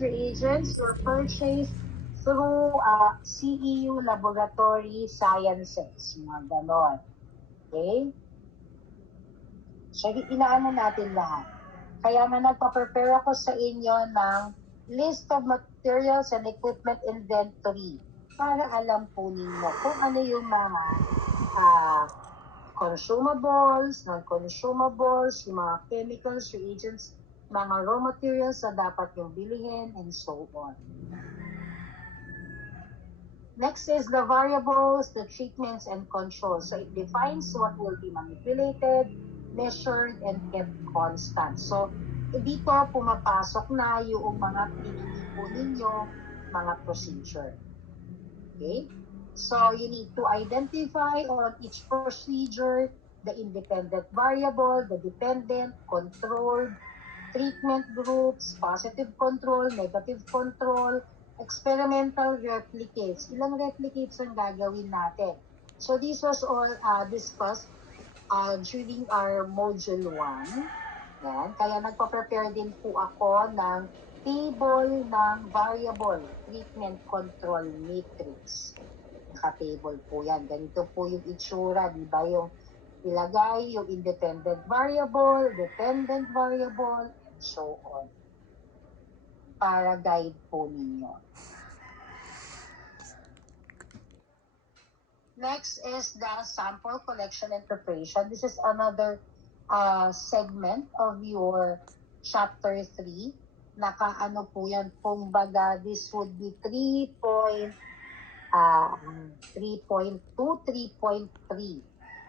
reagents were purchased through CEU Laboratory Sciences. Mga ganon. Okay? So, inaano natin lahat. Kaya nga nagpa-prepare ako sa inyo ng list of materials and equipment inventory para alam po ninyo kung ano yung mga consumables, non-consumables, yung mga chemicals, reagents, mga raw materials na dapat yung bilihin, and so on. Next is the variables, the treatments, and controls. So it defines what will be manipulated, measured, and kept constant. So dito pumapasok na yung mga pinili po ninyo, mga procedure. Okay? So you need to identify on each procedure the independent variable, the dependent, controlled, treatment groups, positive control, negative control, experimental replicates. Ilang replicates ang gagawin natin? So this was all discussed during our module 1. Yan. Kaya nagpa-prepare din po ako ng table ng variable treatment control matrix. Naka-table po yan. Ganito po yung itsura, di ba? Yung ilagay yung independent variable, dependent variable, and so on. Para guide po ninyo. Next is the sample collection and preparation. This is another segment of your chapter 3. Naka-ano po yan, kumbaga this would be 3.2, 3.3.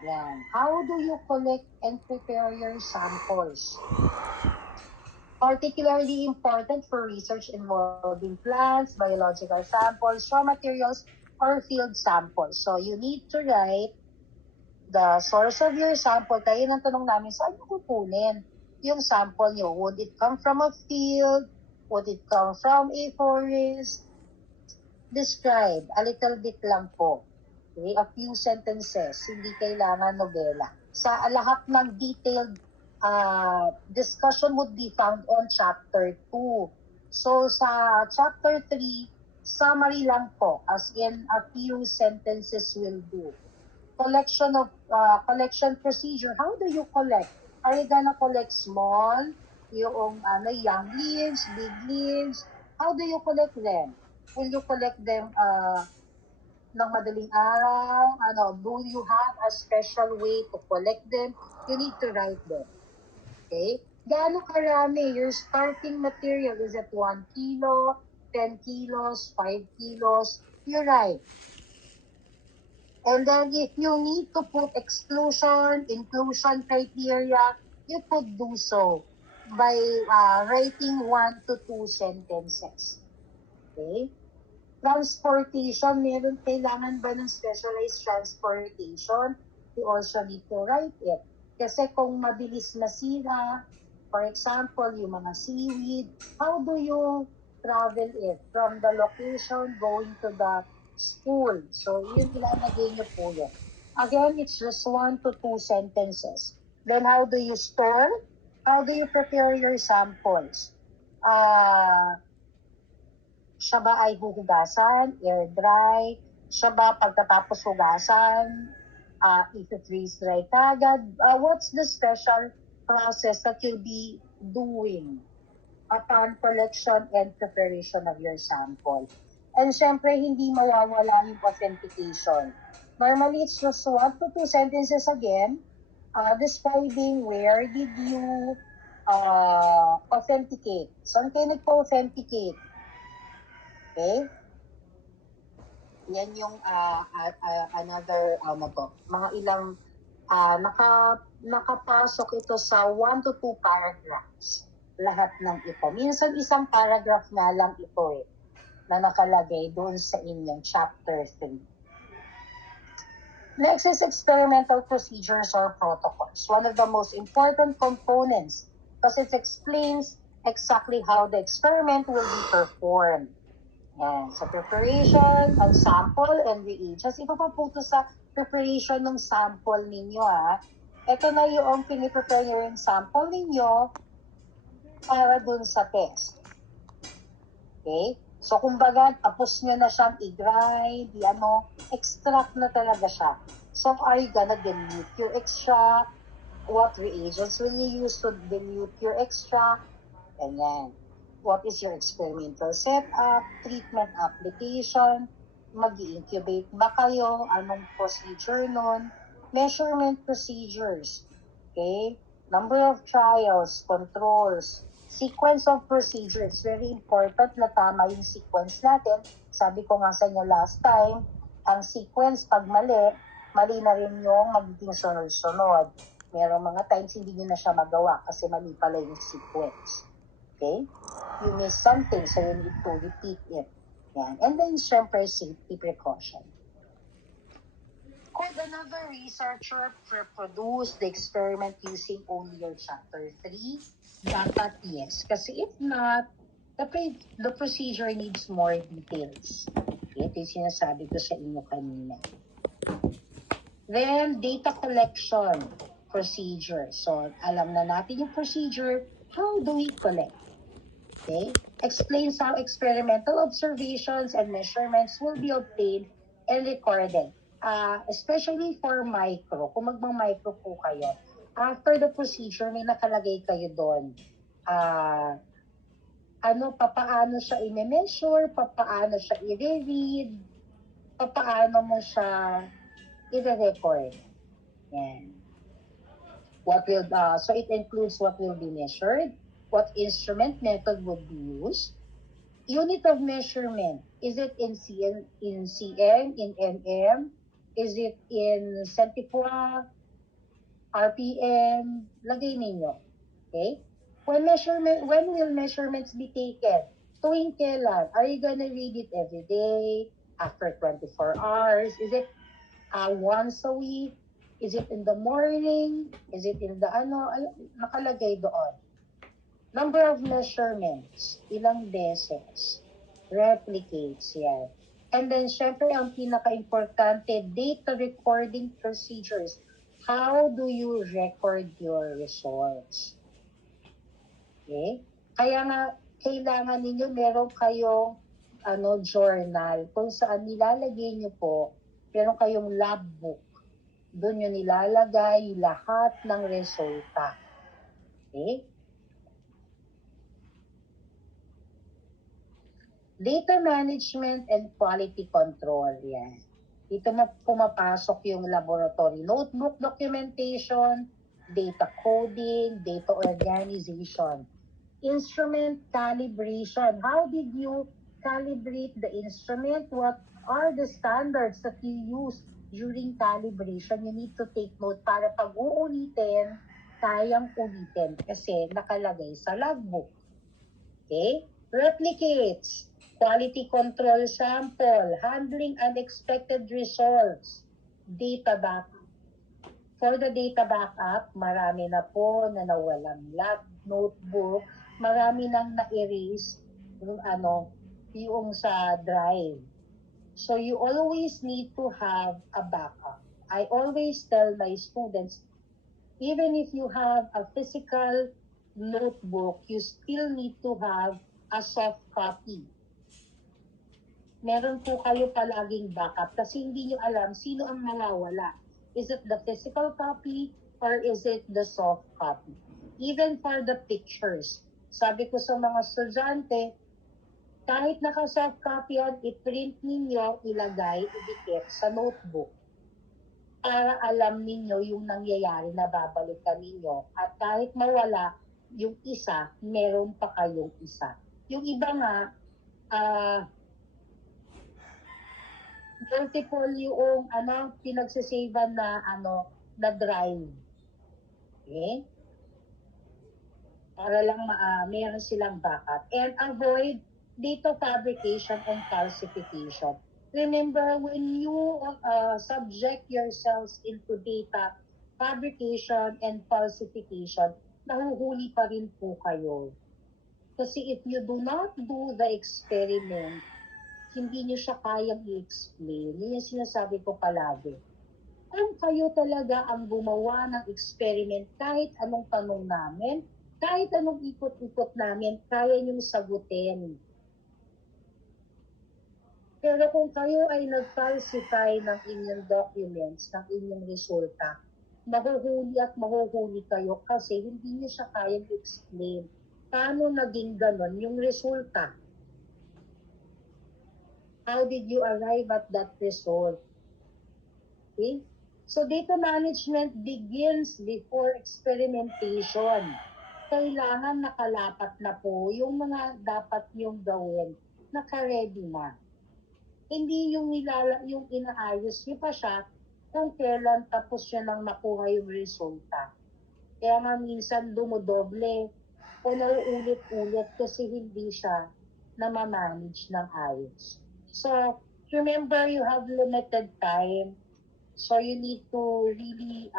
Yan. How do you collect and prepare your samples? Particularly important for research involving plants, biological samples, raw materials, or field samples. So you need to write the source of your sample. Kaya nang tanong namin, saan nyo kukunin yung sample nyo? Would it come from a field? Would it come from a forest? Describe. A little bit lang po. Okay? A few sentences. Hindi kailangan nobela. Sa lahat ng detailed discussion would be found on chapter 2. So sa chapter 3, summary lang po, as in a few sentences will do. Collection collection procedure. How do you collect? Are you gonna collect small, yung young leaves, big leaves? How do you collect them? Will you collect them ng madaling araw? Do you have a special way to collect them? You need to write them. Okay? Gaano karami your starting material? Is it 1 kilo, 10 kilos, 5 kilos? You write. And then if you need to put exclusion, inclusion criteria, you could do so by writing 1 to 2 sentences. Okay? Transportation, kailangan ba ng specialized transportation? You also need to write it. Kasi kung mabilis masira, for example, yung mga seaweed, how do you travel it from the location going to the school? So, yun ilalagay niyo po yun. Again, it's just 1 to 2 sentences. Then, how do you store? How do you prepare your samples? Siya ba ay huhugasan, air dry? Siya ba pagkatapos hugasan, i-freeze dry kagad? What's the special process that you'll be doing upon collection and preparation of your sample? And syempre, hindi mawawala yung authentication. Normally, it's just 1 to 2 sentences again, describing where did you authenticate. Saan kayo nagpa-authenticate? Okay? Yan yung another mga ilang nakapasok ito sa 1 to 2 paragraphs. Lahat ng ito. Minsan isang paragraph na lang ito na nakalagay doon sa inyong chapter 3. Next is experimental procedures or protocols. One of the most important components because it explains exactly how the experiment will be performed. Yan. Sa preparation of sample and reagents, ito pa po ito sa preparation ng sample ninyo. Ito na yung piniprepare nyo yung sample ninyo para dun sa test. Okay? So, kumbaga, tapos nyo na siyang i-grind, extract na talaga siya. So, are you gonna dilute your extract? What reagents will you use to dilute your extract? Ganyan. What is your experimental setup, treatment application, mag-incubate ba kayo, anong procedure nun, measurement procedures, okay, number of trials, controls, sequence of procedures. Very important na tama yung sequence natin. Sabi ko nga sa inyo last time, ang sequence pag mali, mali na rin yung magiging sunod-sunod. Merong mga times hindi nyo na siya magawa kasi mali pala yung sequence. Okay? You miss something, so you need to repeat it. Yan. And then, syempre, safety precaution. Could another researcher reproduce the experiment using only your chapter 3? Dapat yes. Kasi if not, the procedure needs more details. Okay? Ito yung sinasabi ko sa inyo kanina. Then, data collection procedure. So, alam na natin yung procedure. How do we collect? Okay? Explains how experimental observations and measurements will be obtained and recorded. Especially for micro, kung magmang-micro po kayo, after the procedure, may nakalagay kayo doon. Papaano siya i-measure, papaano siya i-read, papaano mo siya i-record. Yan. So it includes what will be measured, what instrument method would be used, unit of measurement. Is it in cm, in mm? Is it in centipua, RPM? Lagay ninyo. Okay? When will measurements be taken? Tuwing kailan? Are you gonna read it every day? After 24 hours? Is it once a week? Is it in the morning? Is it in the nakalagay doon. Number of measurements, ilang beses, replicates yan. And then, syempre, ang pinaka-importante, data recording procedures. How do you record your results? Okay? Kaya nga, kailangan ninyo, meron kayong journal kung saan nilalagay nyo po, meron kayong lab book. Doon nyo nilalagay lahat ng resulta. Okay? Data management and quality control. Yan. Dito pumapasok yung laboratory notebook documentation, data coding, data organization. Instrument calibration. How did you calibrate the instrument? What are the standards that you use during calibration? You need to take note para pag uulitin, kayang ulitin kasi nakalagay sa logbook. Okay? Replicates. Quality control sample, handling unexpected results, data backup. For the data backup, marami na po na nawalang lab notebook, marami nang na-erase yung sa drive. So you always need to have a backup. I always tell my students, even if you have a physical notebook, you still need to have a soft copy. Meron po kayo palaging backup kasi hindi nyo alam sino ang nawawala. Is it the physical copy or is it the soft copy? Even for the pictures. Sabi ko sa mga estudyante, kahit naka-soft copy yan, i-print ninyo, ilagay, idikit sa notebook para alam ninyo yung nangyayari na babalikan ninyo. At kahit mawala yung isa, meron pa kayong isa. Yung iba nga, multiple yung pinagsasavean na drive. Okay? Para lang meron silang backup. And avoid data fabrication and falsification. Remember, when you subject yourselves into data fabrication and falsification, nahuhuli pa rin po kayo. Kasi if you do not do the experiment, hindi niyo siya kayang i-explain. Yun yung sinasabi ko palagi. Kung kayo talaga ang gumawa ng experiment, kahit anong tanong namin, kahit anong ikot-ikot namin, kaya niyong sagutin. Pero kung kayo ay nag-falsify ng inyong documents, ng inyong resulta, mahuhuli at mahuhuli kayo kasi hindi niyo siya kayang explain. Paano naging ganon yung resulta? How did you arrive at that result? Okay? So data management begins before experimentation. Kailangan nakalapat na po yung mga dapat yung gawin, naka-ready na. Hindi yung yung inaayos niyo pa siya kung kailan tapos siya nang makuha yung resulta. Kaya nga minsan dumodoble o nauulit-ulit kasi hindi siya na-manage ng ayos. So, remember you have limited time. So, you need to really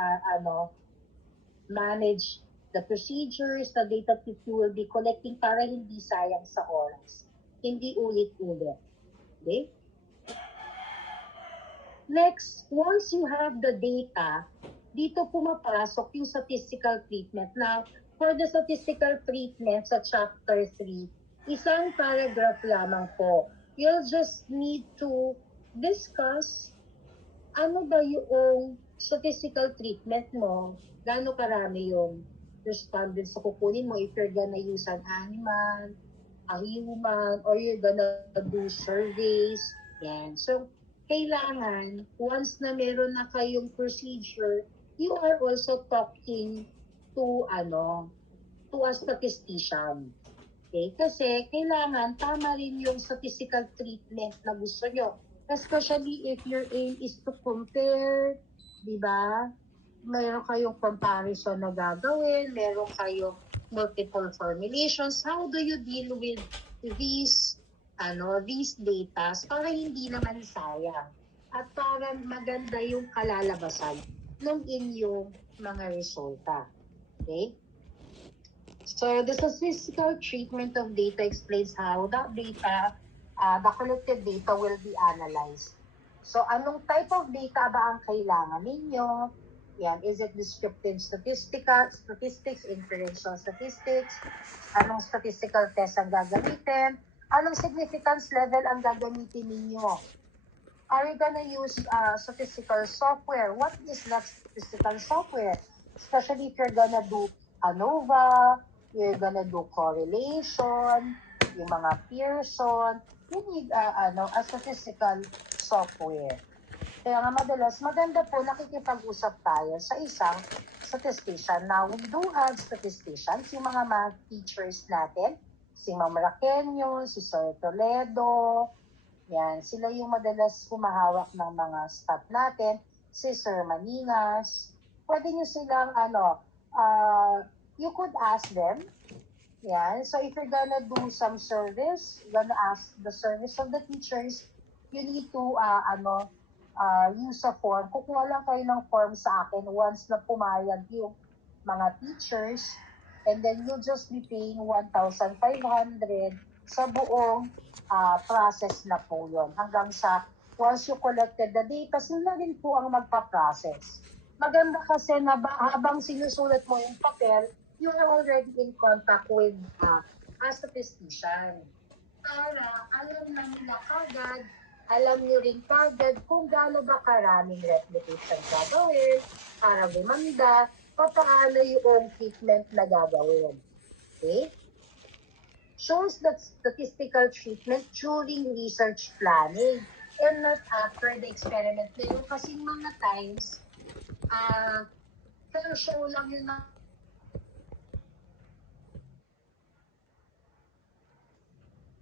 manage the procedures, the data that you will be collecting para hindi sayang sa oras. Hindi ulit-ulit. Okay? Next, once you have the data, dito pumapasok yung statistical treatment. Now, for the statistical treatment sa chapter 3, isang paragraph lamang po. You'll just need to discuss ano ba yung statistical treatment mo, gaano karami yung respondents sa kukunin mo if you're gonna use an animal, a human, or you're gonna do surveys. Yan. So, kailangan, once na meron na kayong procedure, you are also talking to a statistician. Okay? Kasi kailangan tama rin yung statistical treatment na gusto nyo. Especially if your aim is to compare, di ba? Meron kayong comparison na gagawin, meron kayong multiple formulations. How do you deal with these data para hindi naman sayang at para maganda yung kalalabasan ng inyong mga resulta. Okay? So the statistical treatment of data explains how that data, the collected data will be analyzed. So anong type of data ba ang kailangan ninyo? Yan, is it descriptive statistics, inferential statistics? Anong statistical test ang gagamitin? Anong significance level ang gagamitin ninyo? Are you gonna use statistical software? What is that statistical software? Especially if you're gonna do ANOVA, you're gonna do correlation, yung mga Pearson, you need a statistical software. Kaya nga madalas, maganda po nakikipag-usap tayo sa isang statistician. Now, we do have statisticians, yung mga math teachers natin, si Ma'am Raquenyo, si Sir Toledo, yan, sila yung madalas humahawak ng mga stat natin, si Sir Maningas. Pwede nyo silang, you could ask them. Yan, so if you're gonna do some service, you're gonna ask the service of the teachers, you need to, use a form. Kukuha lang kayo ng form sa akin once na pumayag yung mga teachers, and then you'll just be paying 1,500 sa buong process na po yun. Hanggang sa once you collected the data, sila rin po ang magpa-process. Maganda kasi na habang sinusulat mo yung papel, you are already in contact with a statistician. Para alam na nila kagad, alam nyo rin kagad kung gaano ba karaming replicates ang gagawin para gumanda, paano yung treatment na gagawin. Okay? Shows that statistical treatment during research planning and not after the experiment. Pero kasi mga times, pero show lang yun na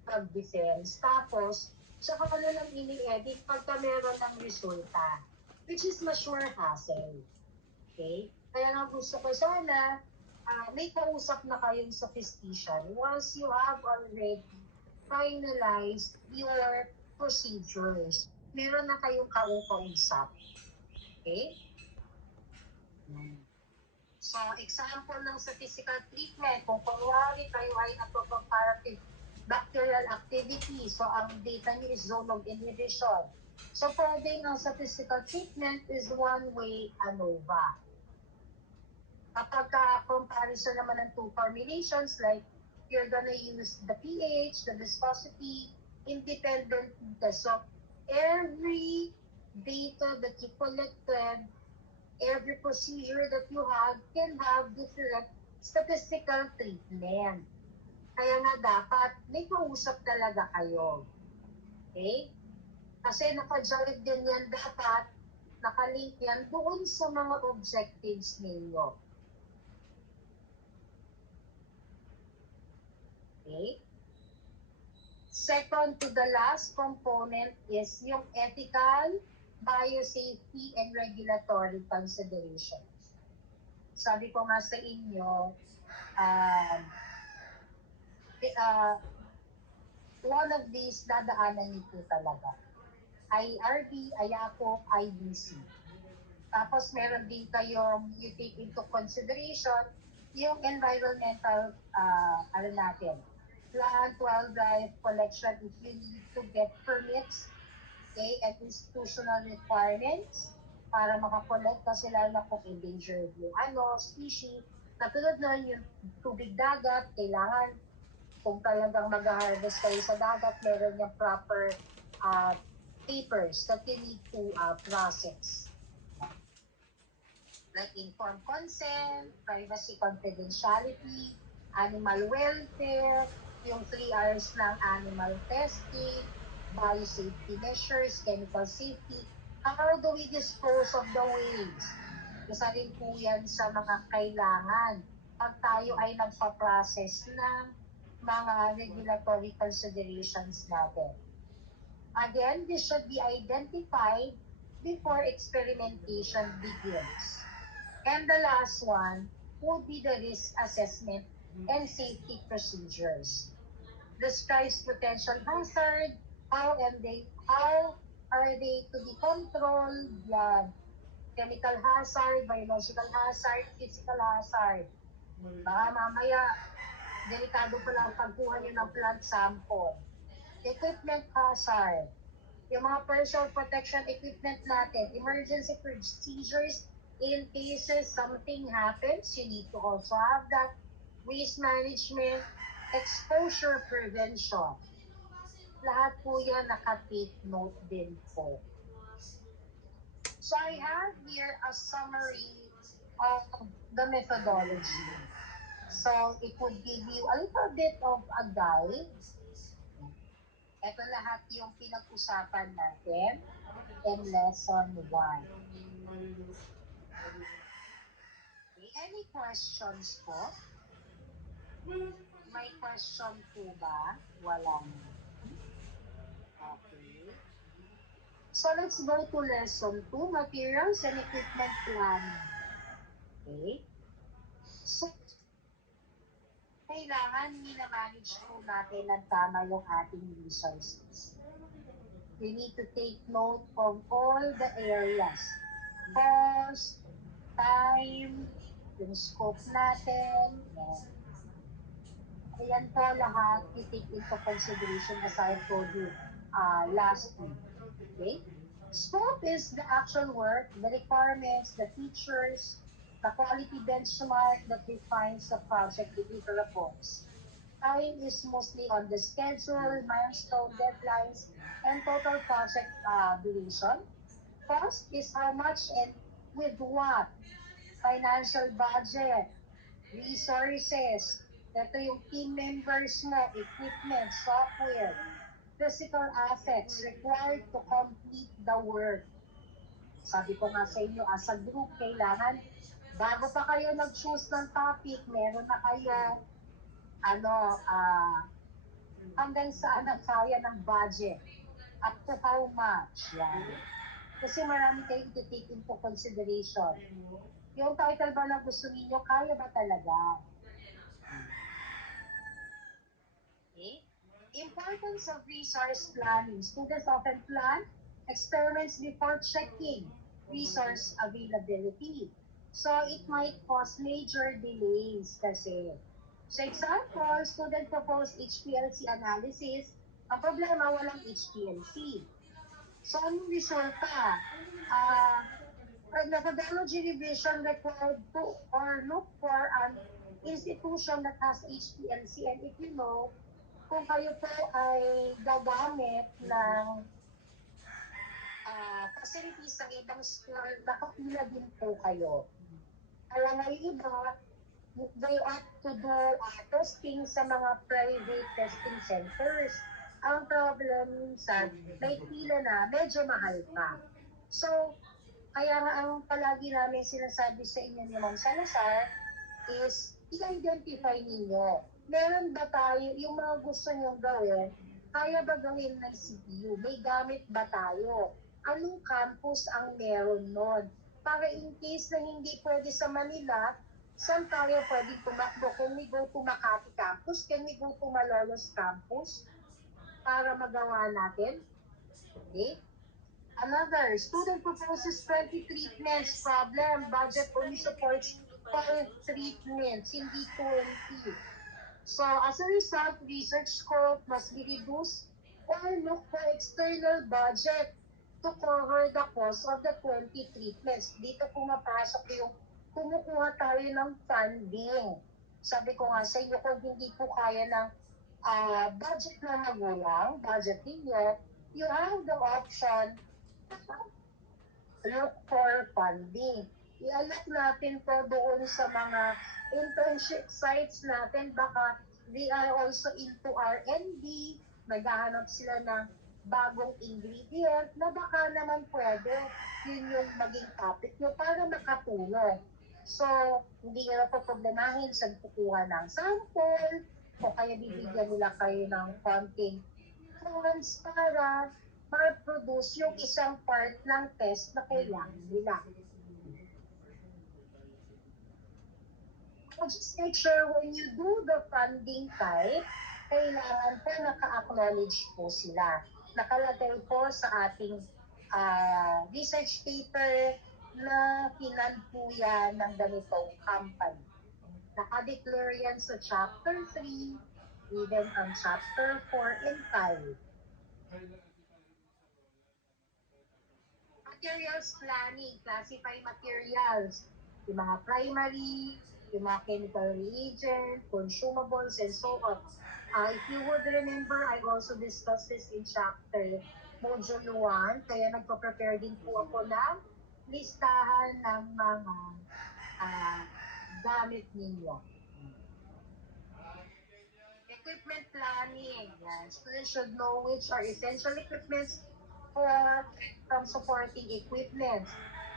pag-defense. Tapos, saka ka na lang ini-edit pagka meron ng resulta. Which is ma-sure hassle. Okay? Kaya nga gusto ko sana, may kausap na kayong statistician once you have already finalized your procedures. Meron na kayong kausap. Okay? So, example ng statistical treatment, kung kunwari kayo ay nagpo-comparative bacterial activity, so ang data niyo is zone of inhibition. So, pwedeng ang statistical treatment is one-way ANOVA. Kapag comparison naman ng two formulations, like you're gonna use the pH, the viscosity, independent data. So every data that you collected, every procedure that you have can have different statistical treatment. Kaya nga dapat may kausap talaga kayo. Okay? Kasi naka-join din yan dapat, nakalink yan doon sa mga objectives ninyo. Okay? Second to the last component is yung ethical, biosafety, and regulatory considerations. Sabi ko nga sa inyo, one of these dadaanan niyo po talaga. IRB, IAPOC, IBC. Tapos meron din kayong you take into consideration yung environmental, plant, wildlife collection if you need to get permits, okay, and institutional requirements para makakollect kasi lalo na kung endangered yung species. Katulad nun yung tubig dagat, kailangan kung talagang mag-harvest kayo sa dagat, meron yung proper papers that you need to process. Like informed consent, privacy confidentiality, animal welfare, yung 3 hours ng animal testing, biosafety measures, chemical safety, how do we dispose of the waste? Isa rin po yan sa mga kailangan pag tayo ay nagpa-process ng mga regulatory considerations natin. Again, this should be identified before experimentation begins. And the last one would be the risk assessment and safety procedures. Describes potential hazard, how are they to be controlled, chemical hazard, biological hazard, physical hazard. Baka mamaya, delikado pa lang pagkuha nyo ng blood sample. Equipment hazard, yung mga personal protection equipment natin, emergency procedures, in cases something happens, you need to also have that. Waste management, exposure prevention. Lahat po yan naka-take note din po. So I have here a summary of the methodology. So it would give you a little bit of a guide. Ito lahat yung pinag-usapan natin in lesson 1. Any questions po? May question po ba? Wala na. Okay. So let's go to lesson 2, materials and equipment planning. Okay. So, kailangan minamanage po natin ng tama yung ating resources. We need to take note of all the areas. Cost, time, yung scope natin, ayan po lahat you take into consideration as I told you last week. Okay? Scope is the actual work, the requirements, the features, the quality benchmark that defines the project deliverables. Time is mostly on the schedule, milestone, deadlines, and total project duration. Cost is how much and with what. Financial budget, resources, ito yung team members mo, equipment, software, physical assets required to complete the work. Sabi ko nga sa inyo, as a group, kailangan, bago pa kayo nag-choose ng topic, meron na kayo, hanggang saan ang kaya ng budget, up to how much, yan. Kasi marami kayong to take into consideration. Yung title ba na gusto niyo, kaya ba talaga? Okay? Importance of resource planning. Students often plan experiments before checking resource availability. So it might cause major delays kasi. So example, student proposed HPLC analysis. Ang problema, walang HPLC. So anong resulta? Methodology revision required to or look for an institution that has HPLC. And if you know, kung kayo po ay gagamit ng facilities ng ibang school, nakapila din po kayo. Kaya nga yung iba, they opt to do testing sa mga private testing centers. Ang problem minsan, may pila na medyo mahal pa. So, kaya nga ang palagi namin sinasabi sa inyo ni Ma'am Salazar is i-identify ninyo. Meron ba tayo, yung mga gusto nyong gawin, kaya ba gawin ng CPU? May gamit ba tayo? Anong campus ang meron nun? Para in case na hindi pwede sa Manila, saan tayo pwede tumakbo? Can we go to Makati campus? Can we go to Malolos campus? Para magawa natin? Okay? Another, student proposes 20 treatments. Problem, budget only supports 5 treatments, hindi 20. So as a result, research scope must be reduced or look for external budget to cover the cost of the 20 treatments. Dito pumapasok yung kumukuha tayo ng funding. Sabi ko nga sa inyo, kung hindi po kaya ng budget ng magulang, budget ninyo, you have the option look for funding. I-alok natin to doon sa mga internship sites natin. Baka they are also into R&D, naghahanap sila ng bagong ingredient na baka naman pwede yun yung maging topic nyo para makatulong. So, hindi nyo pa problemahin sa kukuha ng sample o kaya bibigyan nila kayo ng konting funds para ma-produce yung isang part ng test na kailangan nila. So just make sure when you do the funding type, kailangan po naka-acknowledge po sila. Nakalagay po sa ating research paper na finan po yan ng ganitong company. Naka-declare yan sa Chapter 3, even on Chapter 4 and 5. Materials planning, classify materials, yung mga primary, yung mga chemical reagent, consumables, and so on. If you would remember, I also discussed this in chapter module 1, kaya nagpo-prepare din po ako ng listahan ng mga gamit ninyo. Equipment planning. Yan. Students should know which are essential equipments from supporting equipment.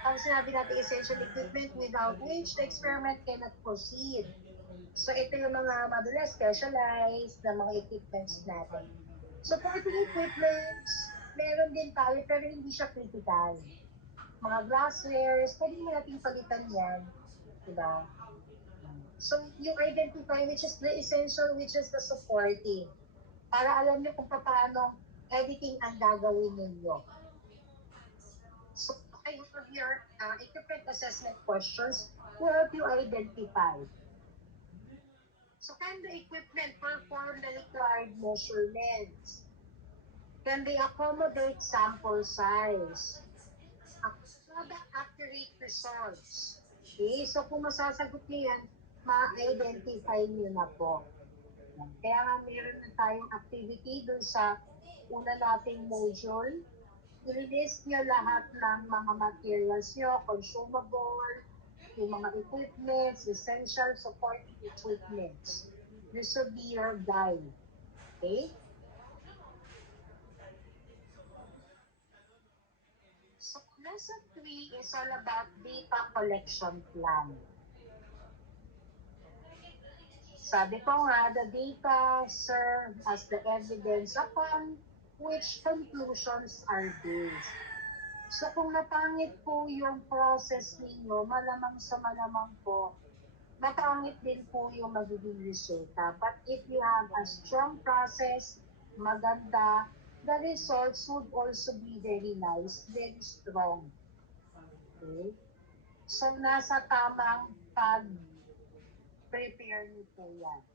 Ang sinabi natin essential equipment without which the experiment cannot proceed. So ito yung mga madalas specialized na mga equipments natin. Supporting equipments, meron din tayo pero hindi siya critical. Mga glasswares, pwede mo natin palitan yan. Diba? So you identify which is the essential, which is the supporting. Para alam niyo kung paano editing ang gagawin ninyo. So, I have here equipment assessment questions to help you identify. So, can the equipment perform the required measurements? Can they accommodate sample size? Product accurate results. Okay, so kung masasagot niyo yan, ma-identify niyo na po. Kaya nga meron na tayong activity dun sa una nating module. I-list nyo lahat ng mga materials nyo, consumable, yung mga equipments, essential supporting equipments. This will be your guide. Okay? So, lesson 3 is all about data collection plan. Sabi ko nga, the data serve as the evidence upon which conclusions are based. So kung napangit po yung process ninyo, malamang sa malamang po, mapangit din po yung magiging resulta. But if you have a strong process, maganda, the results would also be very nice, very strong. Okay? So nasa tamang pag-prepare niyo po yan.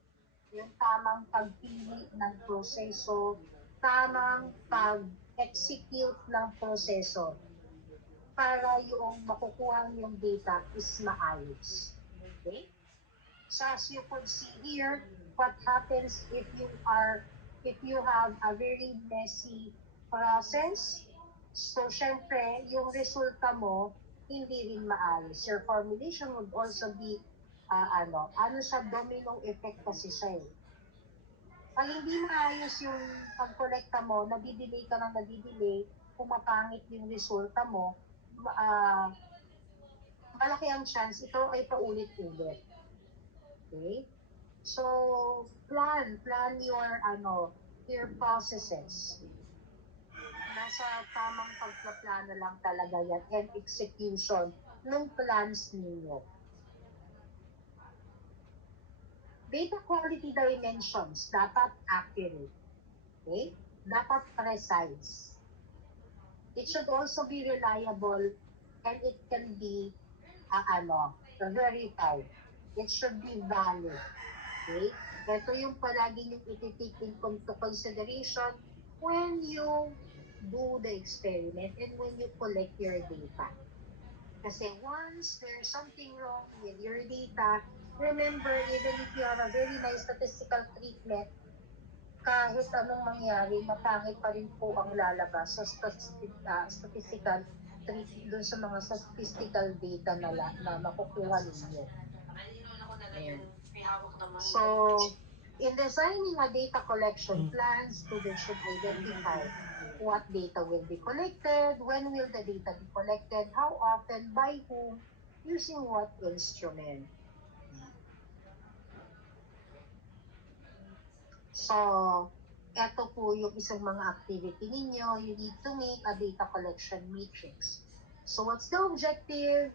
Yung tamang pagpili ng proseso, tamang pag-execute ng proseso para yung makukuha yung data is maayos. Okay? So as you could see here, what happens if you are if you have a very messy process, so syempre, yung resulta mo, hindi rin maayos. Your formulation would also be, ano siya, domino effect kasi siya eh. Pag hindi maayos yung pag-kolekta mo, nadidelay ka ng nadidelay, pumapangit yung resulta mo, malaki ang chance ito ay paulit-ulit. Okay? So, plan your processes. Nasa tamang pagpaplano lang talaga yan and execution ng plans ninyo. Data quality dimensions dapat accurate. Okay? Dapat precise. It should also be reliable and it can be verified. It should be valid. Okay? Ito yung palagi yung iti-take into consideration when you do the experiment and when you collect your data. Kasi once there's something wrong with your data, remember, even if you have a very nice statistical treatment, kahit anong mangyari, mapangit pa rin po ang lalabas sa statistical treatment dun sa mga statistical data na makukuha ninyo. So, in designing a data collection plan, students should identify what data will be collected, when will the data be collected, how often, by whom, using what instrument. So, eto po yung isang mga activity ninyo. You need to make a data collection matrix. So, what's the objective?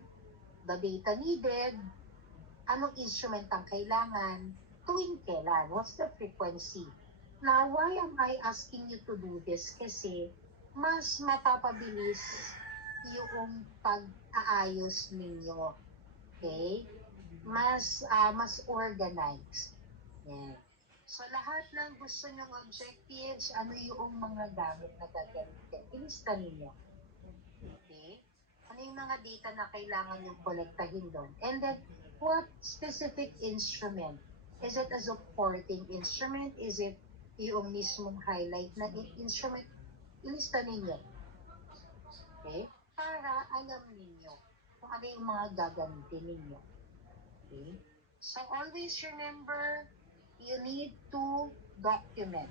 The data needed? Anong instrument ang kailangan? Tuwing kailan? What's the frequency? Now, why am I asking you to do this? Kasi mas mapapabilis yung pag-aayos ninyo. Okay? Mas organized. Yeah. So, lahat ng gusto nyong objectives, ano yung mga gamit na gagamitin? Ilista ninyo. Okay? Ano yung mga data na kailangan yung kolektahin doon? And then, what specific instrument? Is it a supporting instrument? Is it yung mismong highlight na instrument? Ilista ninyo. Okay? Para alam ninyo kung ano yung mga gagamitin ninyo. Okay? So, always remember, you need to document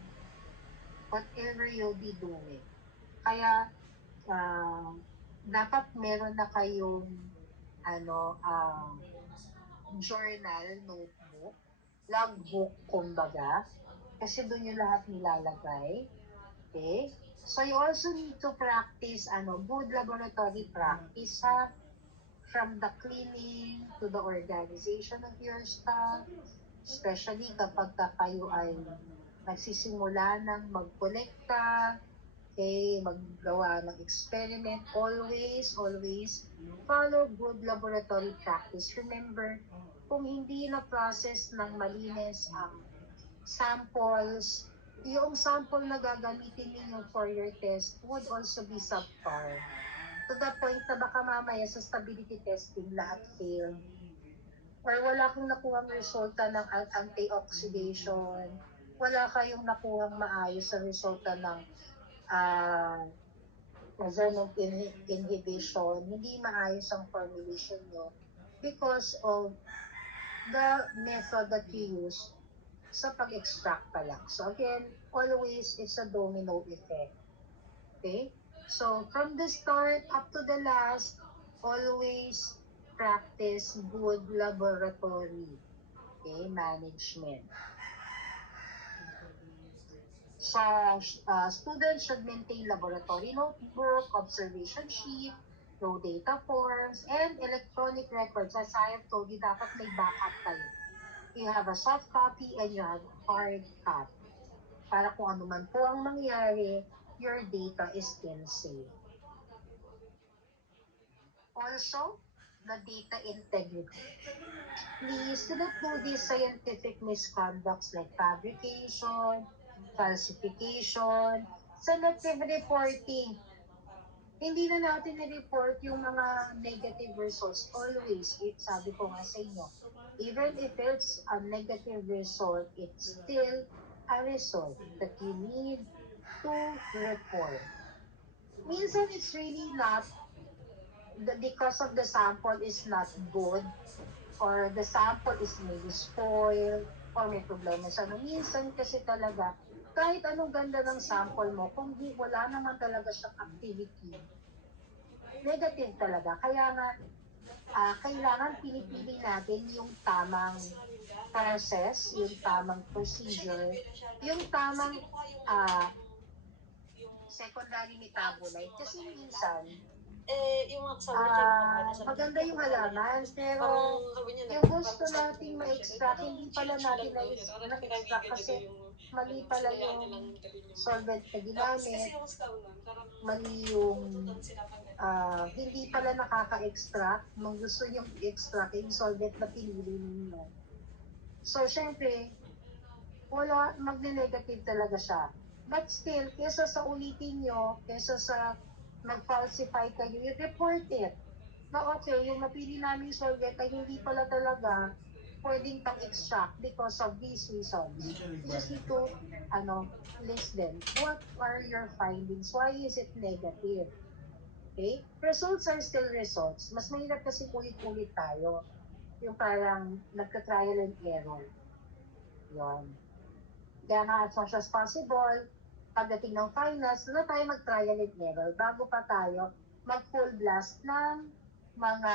whatever you'll be doing. Kaya, dapat meron na kayong journal, notebook, logbook, kumbaga, kasi doon yung lahat nilalagay. Okay? So, you also need to practice good laboratory practice, ha? From the cleaning to the organization of your staff, especially kapag kayo ay nagsisimula ng magkolekta, okay, maggawa ng experiment, always follow good laboratory practice. Remember, kung hindi na-process ng malinis ang samples, yung sample na gagamitin ninyo for your test would also be subpar. To the point na baka mamaya sa stability testing lahat fail. Or wala kang nakuhang resulta ng antioxidation, wala kayong nakuhang maayos sa resulta ng resonant inhibition, hindi maayos ang formulation nyo because of the method that you use sa pag-extract pa lang. So again, always it's a domino effect. Okay? So from the start up to the last, always practice good laboratory management. So, students should maintain laboratory notebook, observation sheet, raw data forms, and electronic records. As I have told you, dapat may backup kayo. You have a soft copy and you have hard copy. Para kung ano man po ang mangyari, your data is still safe. Also, the data integrity. Please do not do these scientific misconducts like fabrication, falsification, selective reporting. Hindi na natin na-report yung mga negative results. Always, sabi ko nga sa inyo, even if it's a negative result, it's still a result that you need to report. Minsan it's really not, because of the sample is not good, or the sample is maybe spoiled, or may problema siya. No, minsan kasi talaga, kahit anong ganda ng sample mo, kung wala naman talaga siyang activity, negative talaga. Kaya nga, kailangan pinipili natin yung tamang process, yung tamang procedure, yung tamang secondary metabolite. Kasi minsan, yung mga kasama niya, maganda yung halaman, pero yung gusto nating ma-extract, hindi pala natin na-extract kasi mali pala yung solvent na ginamit, mali yung hindi pala nakaka-extract, nung gusto yung extract yung solvent na pinili ninyo. So, syempre, wala, magne-negative talaga siya. But still, kesa sa ulitin nyo, kesa sa mag-falsify kayo, you report it. Na okay, yung napili namin solvent ay hindi pala talaga pwedeng pang-extract because of these reasons. You just need to, list them. What are your findings? Why is it negative? Okay? Results are still results. Mas mahirap kasi ulit-ulit tayo. Yung parang nagka-trial and error. Yun. Kaya nga, as much as possible, pagdating ng finals, na tayo mag-trial and error bago pa tayo mag-full blast ng mga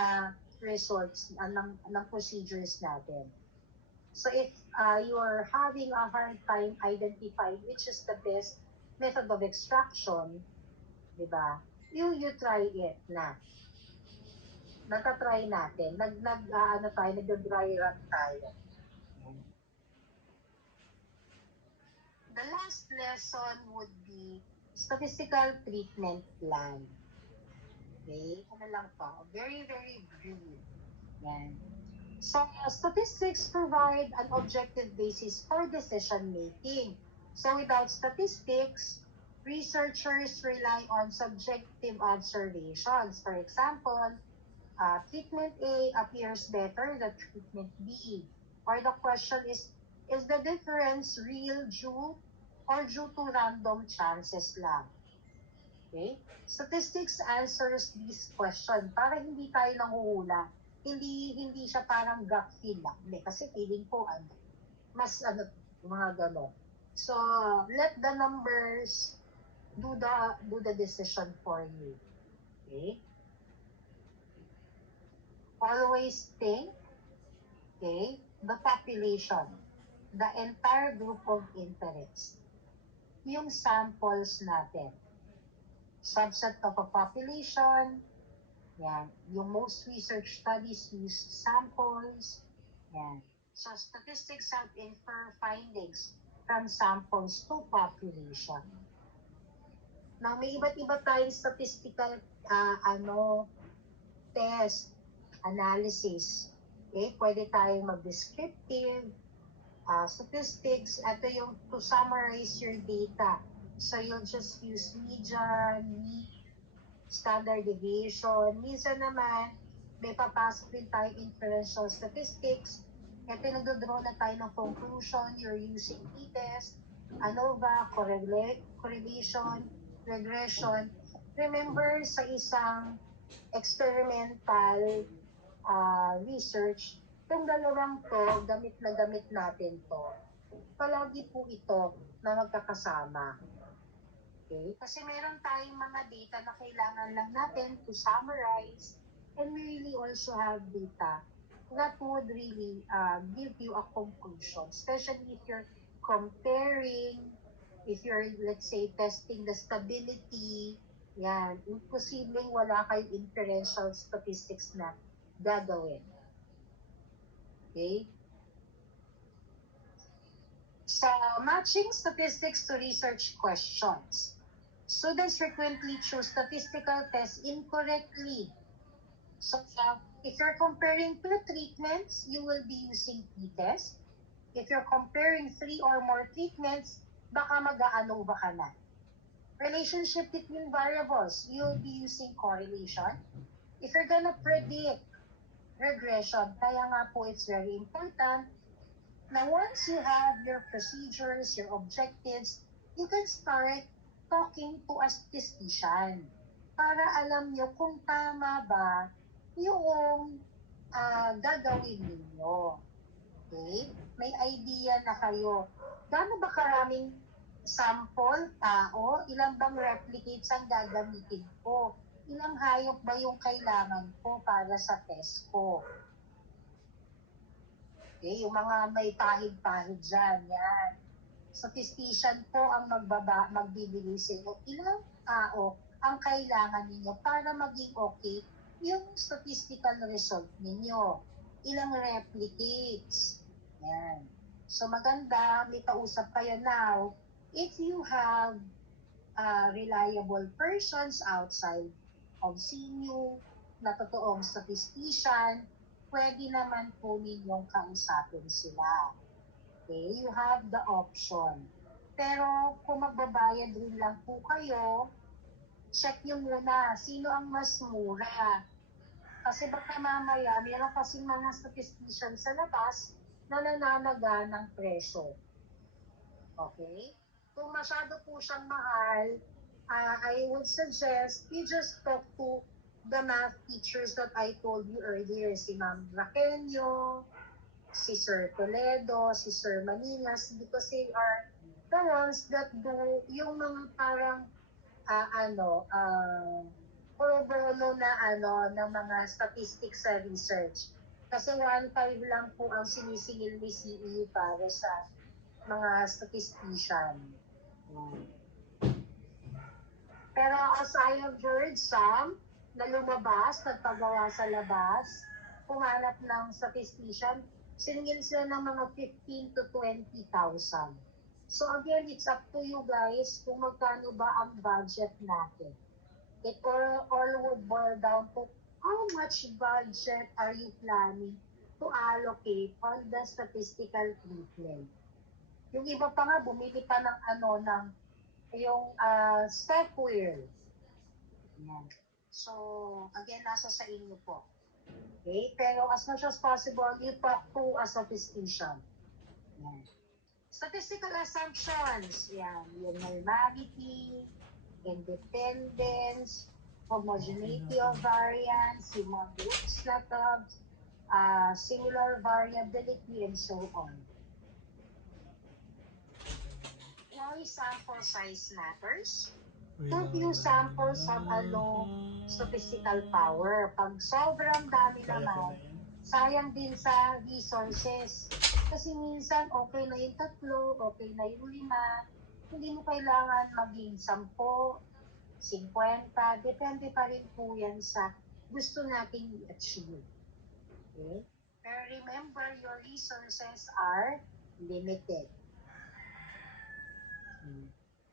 results, ng procedures natin. So if you're having a hard time identifying which is the best method of extraction, di ba? You try it na. Nagka-try natin. Nag-dry run tayo. The last lesson would be statistical treatment plan. Okay? Ano lang to? Very, very brief. Yan. So, statistics provide an objective basis for decision making. So, without statistics, researchers rely on subjective observations. For example, treatment A appears better than treatment B. Or the question is the difference real due or due to random chances lang? Okay? Statistics answers this question para hindi tayo nanguhula. Hindi siya parang gut feel lang. Hindi, kasi feeling ko, mga gano'n. So, let the numbers do the decision for you. Okay? Always think, okay, the population, the entire group of interest, yung samples natin, subset of a population, yan, yung most research studies use samples, yan. So, statistics help infer findings from samples to population. Now, may iba't iba tayong statistical test, analysis. Okay? Pwede tayong mag-descriptive, statistics. Ito yung to summarize your data. So, you'll just use median, mean, standard deviation. Minsan naman, may papasok din tayo inferential statistics. Ito nagdodraw na tayo ng conclusion. You're using t-test, ANOVA, correlation, regression. Remember, sa isang experimental research, itong dalawang to, gamit na gamit natin to. Palagi po ito na magkakasama. Okay? Kasi meron tayong mga data na kailangan lang natin to summarize, and we really also have data that would really give you a conclusion, especially if you're comparing, if you're, let's say, testing the stability, yan, imposibleng wala kayong inferential statistics na gagawin. Okay? So, matching statistics to research questions. Students frequently choose statistical tests incorrectly. So, if you're comparing two treatments, you will be using t-test. If you're comparing 3 or more treatments, baka mag-ANOVA ka na. Relationship between variables, you'll be using correlation. If you're gonna predict regression, kaya nga po it's very important Now, once you have your procedures, your objectives, you can start talking to a statistician para alam nyo kung tama ba yung gagawin ninyo. Okay? May idea na kayo. Gaano ba karaming sample, tao? Ilang bang replicates ang gagamitin ko? Ilang hayop ba yung kailangan ko para sa test ko? Okay, yung mga may pahid-pahid dyan, yan. Statistician po ang magbibigay sa inyo ilang tao ang kailangan ninyo para maging okay yung statistical result ninyo. Ilang replicates. Yan. So maganda, may kausap kayo now. If you have reliable persons outside of CNU, na totoong statistician, pwede naman po ninyong kausapin sila. Okay, you have the option. Pero kung magbabayad rin lang po kayo, check nyo muna sino ang mas mura. Kasi baka mamaya, meron kasing mga statistician sa labas na nananaga ng presyo. Okay? Kung masyado po siyang mahal, I would suggest you just talk to the math teachers that I told you earlier, si Ma'am Raquelio, si Sir Toledo, si Sir Manilas, because they are the ones that do yung mga parang pro bono na ng mga statistics sa research. Kasi 1.5 lang po ang sinisingil ni CE para sa mga statistician. Pero as I have heard some na lumabas, nagpagawa sa labas, pumanap ng statistician, siningil sila ng mga 15 to 20,000. So again, it's up to you guys kung magkano ba ang budget natin. It all would boil down to how much budget are you planning to allocate on the statistical treatment. Yung iba pa nga, bumili pa ng yung software. Yan. So, again, nasa sa inyo po. Okay? Pero as much as possible, you talk to a statistician. Yan. Statistical assumptions. Yan. Yung normality, independence, homogeneity of variance, yung mga Brooks method, singular variability, and so on. Why sample size matters? Too few samples have a low statistical power. Pag sobrang dami naman, sayang din sa resources. Kasi minsan, okay na yung 3, okay na yung 5. Hindi mo kailangan maging 10, 50. Depende pa rin po yan sa gusto nating i-achieve. Okay? Pero remember, your resources are limited.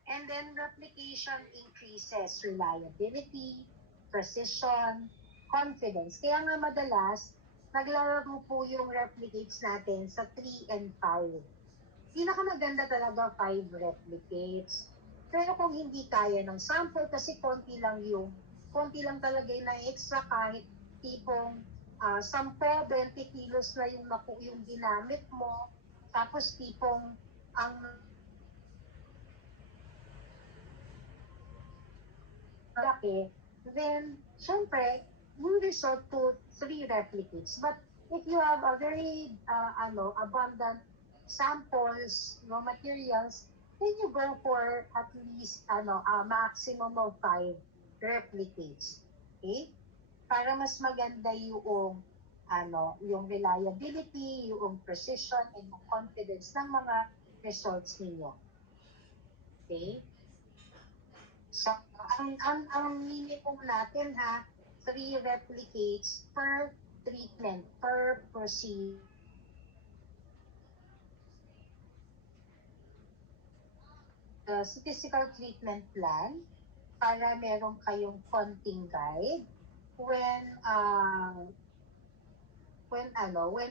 And then replication increases reliability, precision, confidence. Kaya nga madalas, naglalaro po yung replicates natin sa 3 and 5. Pinakamaganda talaga 5 replicates. Pero kung hindi kaya ng sample, kasi konti lang talaga yung na-extra kahit tipong 10, 20 kilos na yung ginamit mo, tapos tipong ang laki, then, syempre, you resort to 3 replicates. But if you have a very abundant samples, raw materials, then you go for at least a maximum of 5 replicates. Okay? Para mas maganda yung reliability, yung precision, and yung confidence ng mga results ninyo. Okay? So, ang minimum natin 3 replicates per treatment, per procedure. The statistical treatment plan para meron kayong konting guide when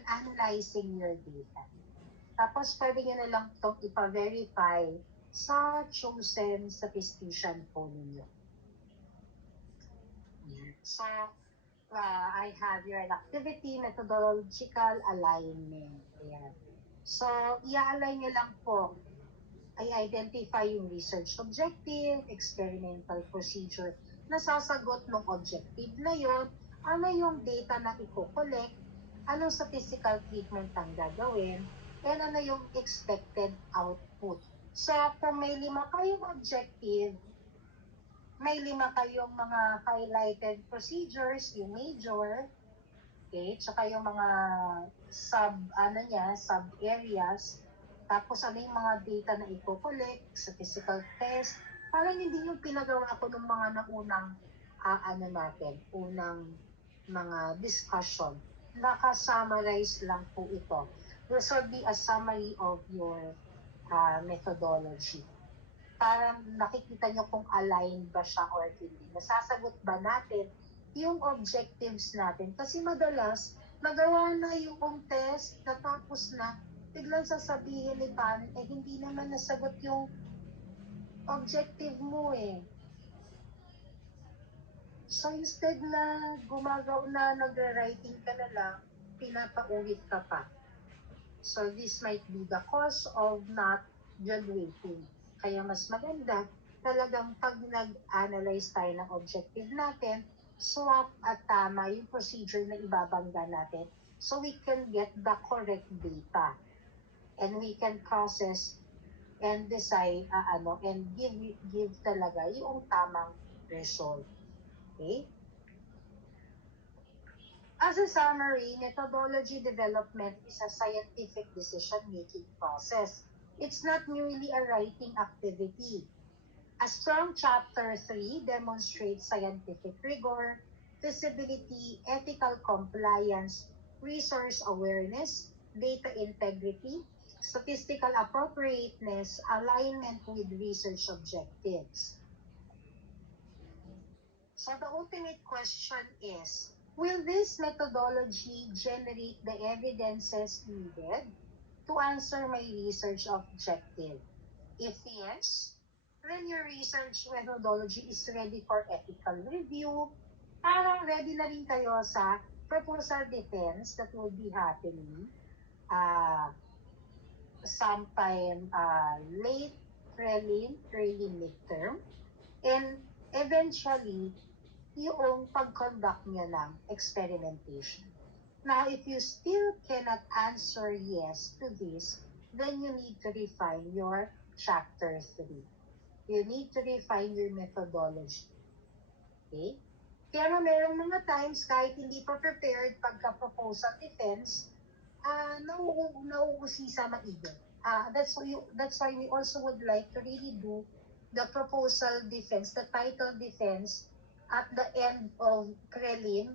analyzing your data. Tapos pwede nyo na lang itong ipa-verify sa chosen statistician po ninyo. So, I have your activity methodological alignment. Ayan. So, i-align nyo lang po ay identify yung research objective, experimental procedure na sasagot ng objective na yon, ano yung data na i-collect, anong statistical treatment ang gagawin, and ano yung expected output. So, kung may 5 kayong objective, may 5 kayong mga highlighted procedures, yung major, okay, tsaka yung mga sub areas, tapos ano yung mga data na i-collect, statistical test, parang hindi yung pinagawa ko ng mga naunang unang mga discussion. Naka-summarize lang po ito. This would be a summary of your methodology. Para nakikita nyo kung aligned ba siya or hindi. Nasasagot ba natin yung objectives natin? Kasi madalas, nagawa na yung test, natapos na, biglang sasabihin ni Pan, hindi naman nasagot yung objective mo eh. So instead na nagre-writing ka na lang, pinapaulit ka pa. So this might be the cause of not graduating. Kaya mas maganda, talagang pag nag-analyze tayo ng objective natin, swak at tama yung procedure na ibabangga natin so we can get the correct data and we can process and decide and give talaga yung tamang result. Okay? As a summary, methodology development is a scientific decision-making process. It's not merely a writing activity. A strong Chapter 3 demonstrates scientific rigor, feasibility, ethical compliance, resource awareness, data integrity, statistical appropriateness, alignment with research objectives. So the ultimate question is, will this methodology generate the evidences needed to answer my research objective? If yes, then your research methodology is ready for ethical review. Parang ready na rin kayo sa proposal defense that will be happening sometime late prelim, early midterm, and eventually yung pag-conduct nyo ng experimentation. Now, if you still cannot answer yes to this, then you need to refine your Chapter 3. You need to refine your methodology. Okay? Kaya nga merong mga times, kahit hindi pa prepared pagka-proposal defense, nauusisa maigi. That's why we also would like to really do the proposal defense, the title defense, at the end of prelim,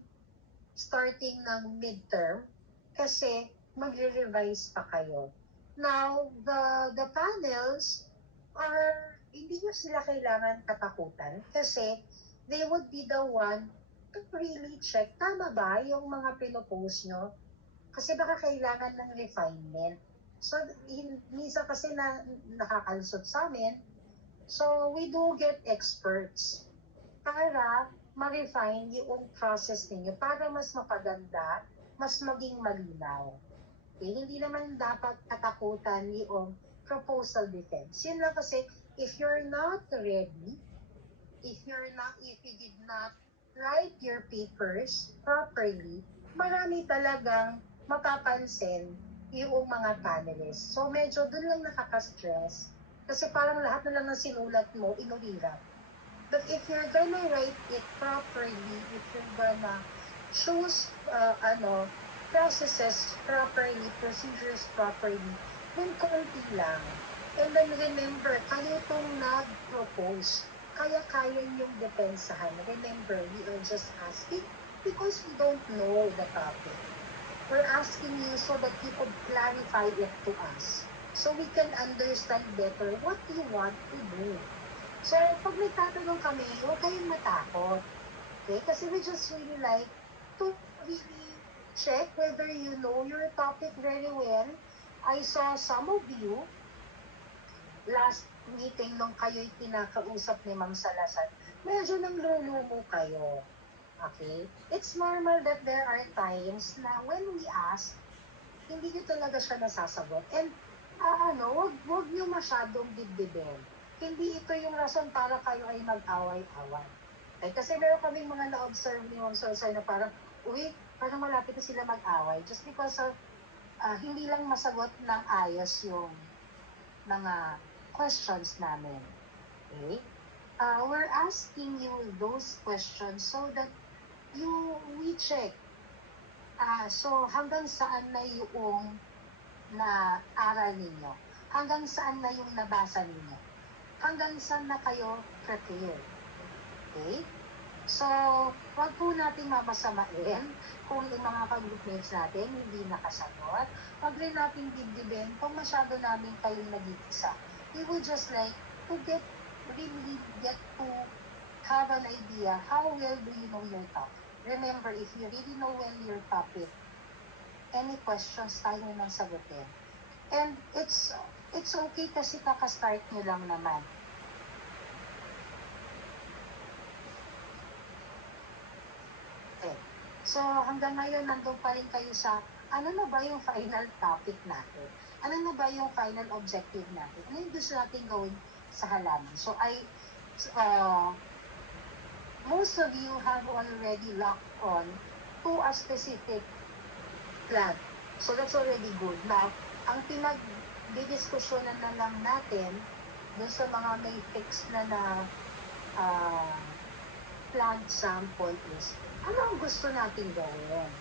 starting ng midterm, kasi magre-revise pa kayo. Now, the panels are, hindi nyo sila kailangan katakutan kasi they would be the one to really check, tama ba yung mga pinopose nyo? Kasi baka kailangan ng refinement. So, minsan kasi nakakalusot sa amin, so we do get experts para ma-refine yung process ninyo para mas mapaganda, mas maging malinaw. Okay? Hindi naman dapat katakutan yung proposal defense. Yun lang kasi, if you're not ready, if you did not write your papers properly, marami talagang mapapansin yung mga panelists. So medyo dun lang nakaka-stress kasi parang lahat na lang ng sinulat mo, inulirap. But if you're gonna write it properly, if you're gonna choose processes properly, procedures properly, then konti lang. And then remember, kayo itong nag-propose. Kaya-kaya niyong depensahan. Remember, we are just asking because we don't know the topic. We're asking you so that you could clarify it to us. So we can understand better what you want to do. So, pag nagtatanong kami, huwag kayong matakot. Okay? Kasi we just really like to really check whether you know your topic very well. I saw some of you last meeting nung kayo'y pinakausap ni Ma'am Salazar, medyo nanglulumo kayo. Okay? It's normal that there are times na when we ask, hindi nyo talaga siya nasasagot. And wag nyo masyadong dibdibin. Hindi ito yung rason para kayo ay mag-away-away. Okay? Kasi meron kaming mga na-observe ni Ma'am Salsay na parang, parang malapit na sila mag-away just because of hindi lang masagot ng ayos yung mga questions namin. Okay? We're asking you those questions so that we check. So hanggang saan na yung na-aral ninyo? Hanggang saan na yung nabasa ninyo? Hanggang saan na kayo prepared? Okay? So, wag po natin mamasamain kung yung mga ka-groupmates natin hindi nakasagot. Wag rin natin dibdibin kung masyado namin kayong nag-iisa. We would just like to really get to have an idea how well do you know your topic. Remember, if you really know well your topic, any questions tayo nang sagutin. And it's okay kasi kaka-start nyo lang naman. Okay. So, hanggang ngayon, nandun pa rin kayo sa, ano na ba yung final topic natin? Ano na ba yung final objective natin? Ano yung gusto natin gawin sa halaman? So, most of you have already locked on to a specific plan. So, that's already good. Now, ang pinag-didiskusyonan na lang natin dun sa mga may fix na plant sample is, ano ang gusto natin gawin?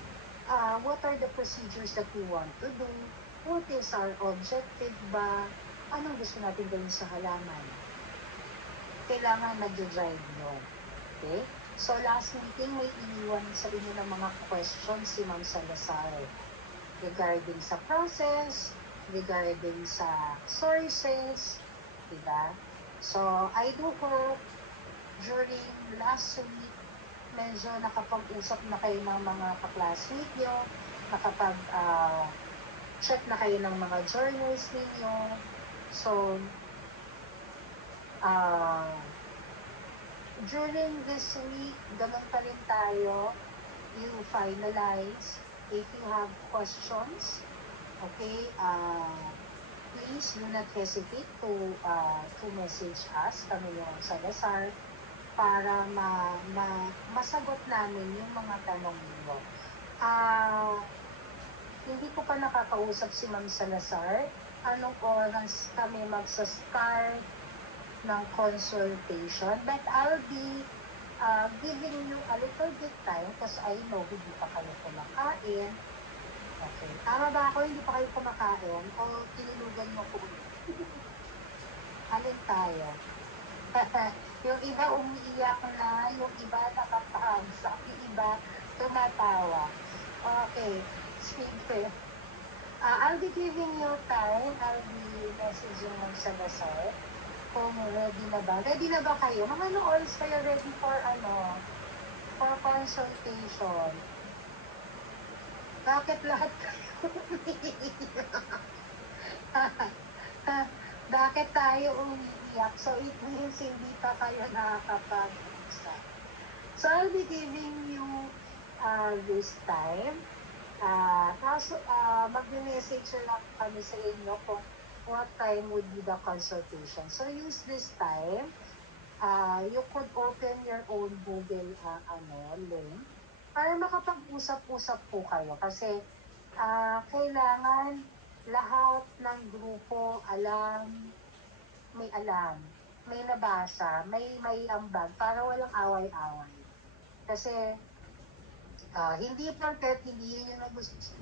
What are the procedures that we want to do? What is our objective ba? Anong gusto natin gawin sa halaman? Kailangan nag-drive yun. Okay? So, last meeting, may iniwan sa inyo ng mga questions si Ma'am Salazar regarding sa process, regarding sa sources, diba? So, I do hope during last week, medyo nakapag-usap na kayo ng mga ka-classmate nyo, nakapag-check na kayo ng mga journals ninyo. So, during this week, ganun pa rin tayo, you finalize. If you have questions, okay, please do not hesitate to message us, kami yung Salazar, para masagot namin yung mga tanong ninyo. Hindi ko pa nakakausap si Ma'am Salazar. Anong oras kami magsa-start ng consultation? But I'll be giving you a little bit time because I know hindi pa kayo kumakain. Okay. Tama ba ako? Hindi pa kayo kumakain? O tinulugan mo ko ulit? Alin tayo? Yung iba umiiyak na, yung iba nakapangsak, yung iba tumatawa. Okay, speaker. I'll be giving you time. I'll be messaging ng Salazar kung ready na ba. Ready na ba kayo? Mga ano oras kayo ready for for consultation? Bakit lahat kayo umiiyak? Bakit tayo umiiyak? So, it means hindi pa kayo nakakapag-usap. So, I'll be giving you this time. Mag-message lang kami sa inyo kung what time would be the consultation. So, use this time. You could open your own Google link para makapag-usap-usap po kayo. Kasi, kailangan lahat ng grupo may nabasa, may ambag para walang away-away. Kasi hindi porket hindi yun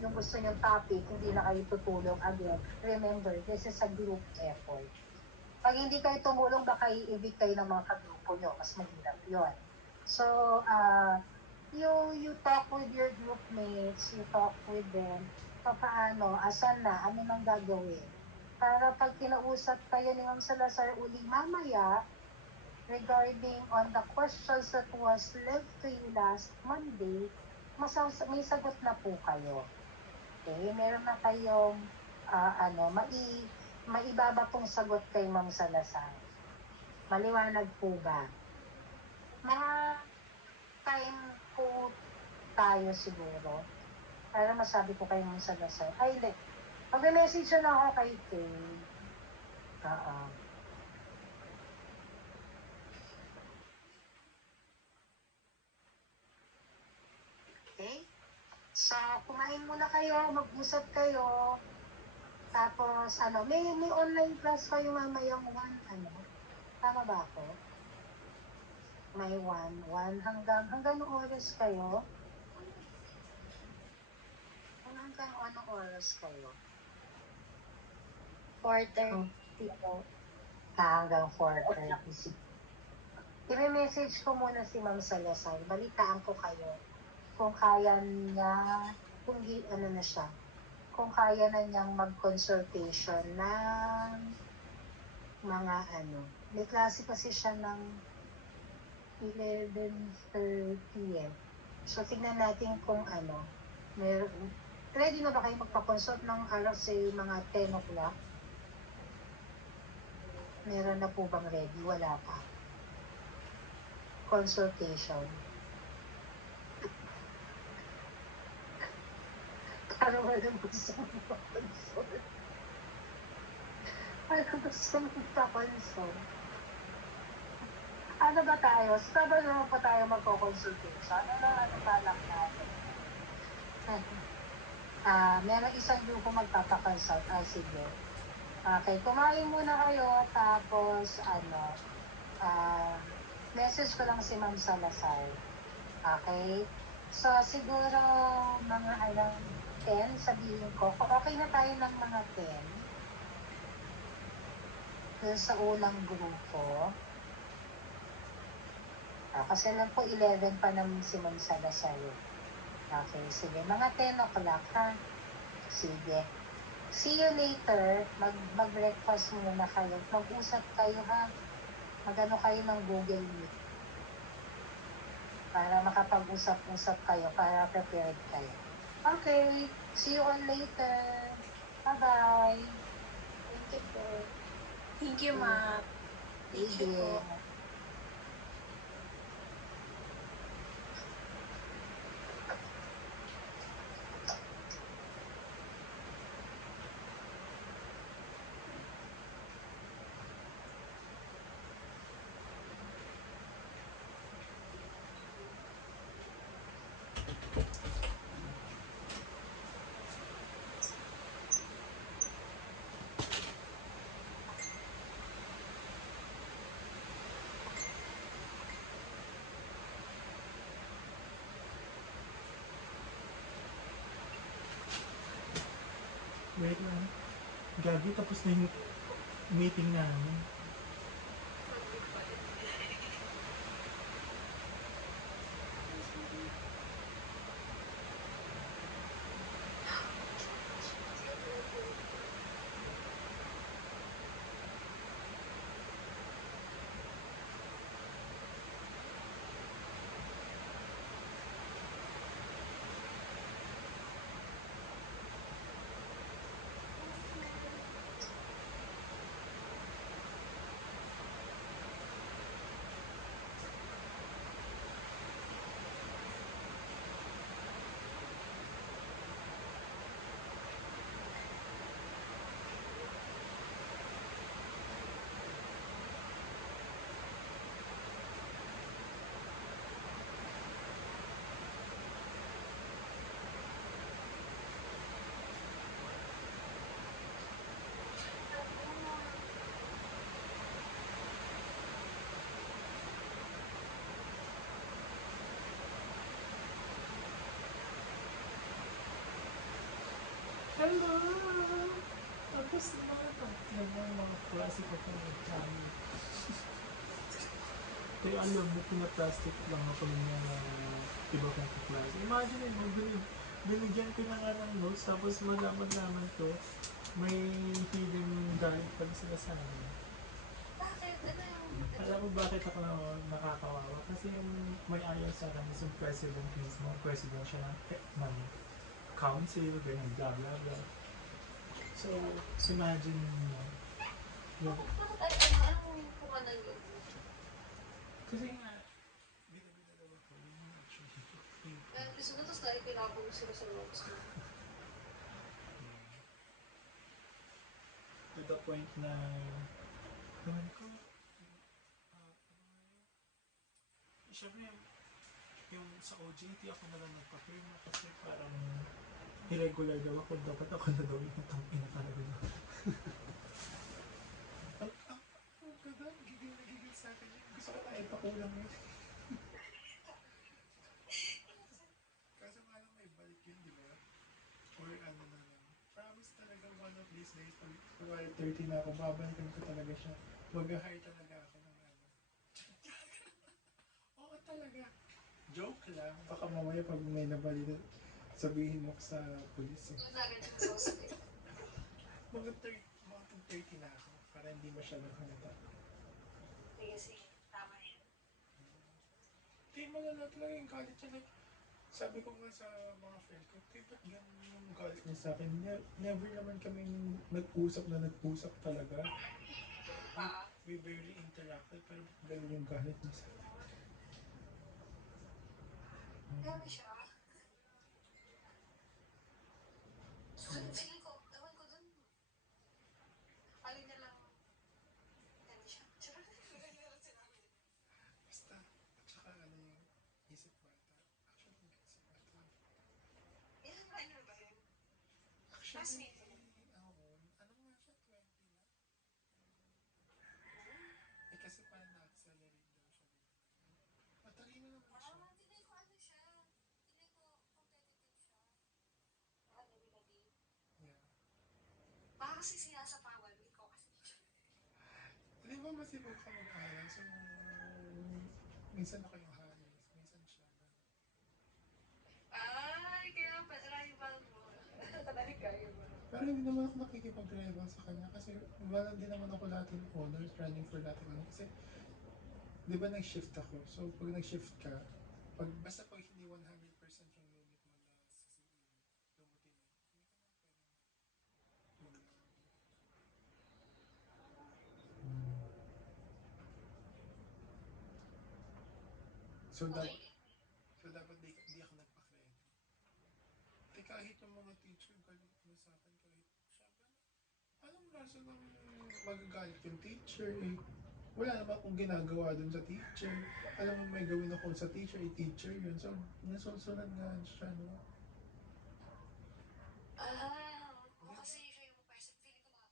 yung gusto niyong topic, hindi na kayo tutulong again. Remember, this is a group effort. Pag hindi kayo tumulong, baka i-evict kayo ng mga kagrupo nyo. Mas mahirap yun. So, you talk with your group mates, you talk with them, paano, asan na, ano nang gagawin. Para pag kinausap kayo ni Ma'am Salazar uli mamaya, regarding on the questions that was left to you last Monday, may sagot na po kayo. Okay? Meron na kayong maibaba pong sagot kay Ma'am Salazar. Maliwanag po ba? Mga time po tayo siguro. Para masabi ko kay Ma'am Salazar. Ay, hindi. Mag-message na lang ako kay Kay. Oo. Okay? So, kumain muna kayo, mag-usap kayo. Tapos, may online class kayo mamayang 1, tama ba ako? May 1 hanggang anong oras kayo? Hanggang anong oras kayo? 4:30 po. Hanggang 4:30. I-message ko muna si Ma'am Salazar. Balitaan ko kayo kung kaya niya, kung kaya na niyang mag-consultation ng mga May klase kasi siya ng 11:30 eh. So, tignan natin kung ready na ba kayo magpa-consult ng araw sa mga 10 o'clock? Meron na po bang ready? Wala pa. Consultation. Para walang gusto mong pa-consult. Parang gusto mong pa-consult. Ano ba tayo? Sabay naman pa tayo magko-consultation. Ano balak natin? Meron isang grupo magpapakonsult. Sige. Okay, kumain muna kayo. Tapos, message ko lang si Ma'am Salazar. Okay? So, siguro mga 10, sabihin ko. Okay na tayo ng mga 10. Dun sa unang grupo. Kasi lang po 11 pa naman si Ma'am Salazar. Okay, sige. Mga 10 o'clock, ha? Sige. See you later. Mag-breakfast muna kayo. Mag-usap kayo, ha? Mag-ano kayo ng Google Meet. Para makapag-usap-usap kayo, para prepared kayo. Okay. See you all later. Bye-bye. Thank you po. Thank you, ma'am. Thank you po. Wait lang. Gagi, tapos na yung meeting namin. Hello! Tapos na mga klase ko pa ng kami. Kaya alam mo, pinaplastic lang ako niya na iba kong klase. Imagine mo, binigyan ko na nga ng notes, tapos malaman ko, may hidden galit pala sila sa amin. Bakit? Ano yung... Alam mo bakit ako nakakawawa? Kasi yung may ayaw sa akin is yung president mismo, president siya ng council, ganyan, blah blah blah. So, imagine mo, yung... Anong kung ano yun? Kasi nga, binabinawa ko yung actually. Gusto ko to sa tinapon sila sa notes mo. To the point na, naman ko, syempre yung sa OJT ako na lang nagpa-firma kasi parang irregular daw ako, dapat ako na daw yung ina talaga na. Ang ganda, gigil sa akin yun. Gusto ko na ipakulang yun. Kaso nga lang may balik yun, di ba? Or ano na lang. Promise talaga one of these days, pag 30 na ako, babalikan ko talaga siya. Mag-hire talaga ako ng ano. Oo talaga. Joke lang. Baka mamaya pag may nabalita, sabihin mo sa polis. Eh. Agad yung suspect. Mga 30 na ako para hindi masyadong halata. Sige. Tama yan. Di mo na talaga yung galit niya. Like, sabi ko nga sa mga friend ko, ba't ganun yung galit niya sa akin? Never naman kami nag-usap talaga. We barely interacted, pero ganun yung galit niya sa akin. Grabe siya. Feeling ko, ewan ko dun. Alin na lang. Ganda siya. Basta, at saka ano yung isip bata. Actually, yung isip bata. Ano ba yun? Actually, Classmate mo? ano nga siya, 20 na? Eh kasi parang na-accelerate daw siya. Matalino naman siya. Tinay ko ano siya. Tinay ko competitive siya. Nabi. Yeah. Baka kasi sinasapawan ko kasi. Di ba masipag ka mag-aral? So, minsan ako yung halos, minsan siya. Ay, kaya pa, rival mo. Talaga yun. Pero hindi naman ako nakikipag-rival sa kanya kasi wala din naman ako Latin honors, running for Latin honors. Kasi, di ba nag-shift ako? So, pag nag-shift ka, basta pag hindi 100% yung unit mo na lumutin mo, hindi ka naman pwede So, dapat di ako nagpa-credit. Eh, kahit yung mga teacher, galit na sa akin, kahit syempre, anong nasa nang magagalit yung teacher eh? Wala naman akong ginagawa dun sa teacher. Alam mo may gawin ako sa teacher, teacher yun. So, nasusunod nga siya, no? Kasi siya yung person, feeling ko na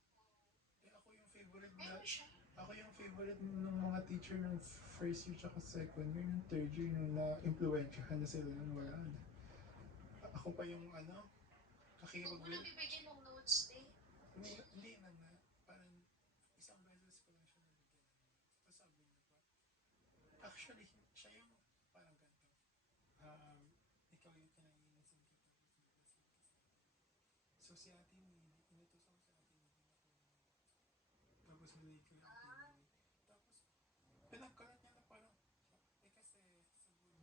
Eh, ako yung favorite meron siya. Ako yung favorite ng mga teacher ng first year tsaka second year, yung third year, yung na-influensyahan na sila nun, wala na. Ako pa yung ano, Huwag mo na bibigyan ng notes, eh. Hindi na nga. Parang isang beses ko lang siya nabigyan ng notes. Tapos sabi niya pa, actually, siya yung parang ganito. Ikaw yung kinaiinisan kita. So si ate ni, inutos ako sa ate ni, tapos nilay ko yung ate ni. Tapos, pinagkalat niya na parang, kasi sa good